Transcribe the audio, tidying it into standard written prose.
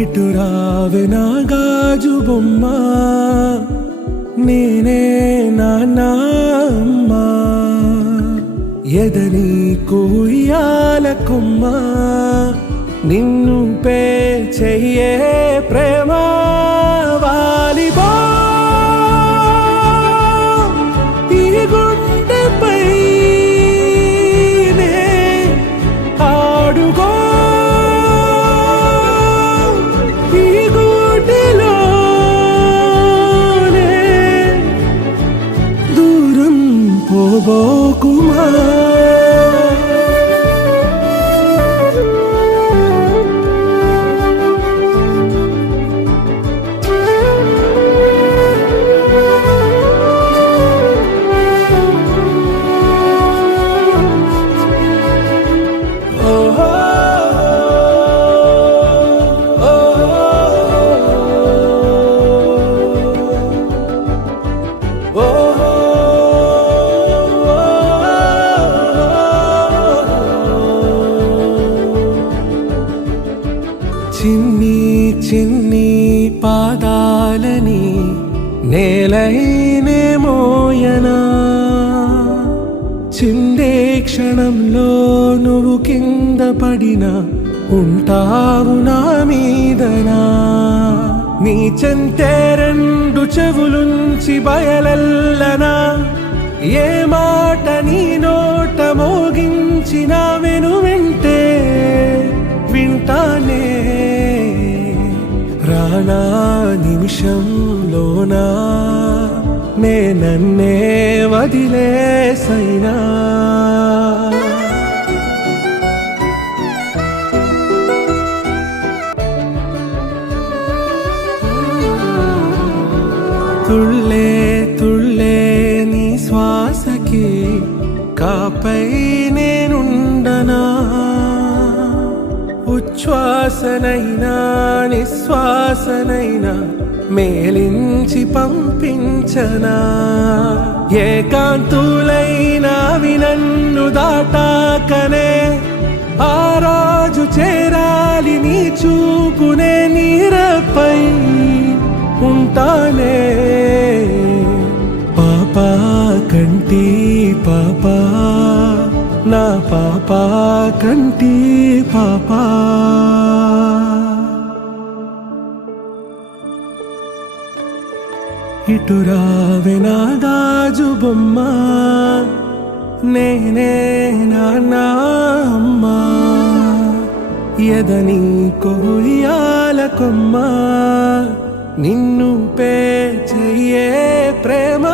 ఇటు రావే నా గాజు బొమ్మ, నేనే నాన్న అమ్మ. ఎదని కొయ్యాల కొమ్మ, నిన్ను పే చెయ్యే ప్రేమ. వాలిబా ఈ గుండెపై ఆడుగో, ఈ గుడిలోనే దూరం పోబోకుమా. చిన్ని చిన్ని పాదాలని నేలైనే మోయనా, చిందే క్షణంలో నువ్వు కింద పడినా ఉంటావు నా మీదనా. నీ చెంతే రెండు చెవులుంచి బయలెల్లనా, ఏ మాట నీ నోట మోగించిన వెను వింటే వింటానే. రానా నిమిషంలోనా నే నన్నే వదిలేసైనా. తుళ్ళే తుళ్ళే నీ శ్వాసకి కాపై నేనుండనా, ఉచ్ఛ్వాసనైనా నిశ్వాసనైనా మేలించి పంపించనా. ఏకాంతులైనవి నన్ను దాటాకనే ఆ రాజు చేరాలి నీ చూపునే నీరపై ఉంటానే. పాపా కంటి పాపా, నా పాపా కంటి పాపా. ఇటు రావే నా గాజు బొమ్మ, నేనే నాన్న అమ్మ. ఎదని కొయ్యాల కొమ్మ, నిన్ను పే చెయ్యే ప్రేమ.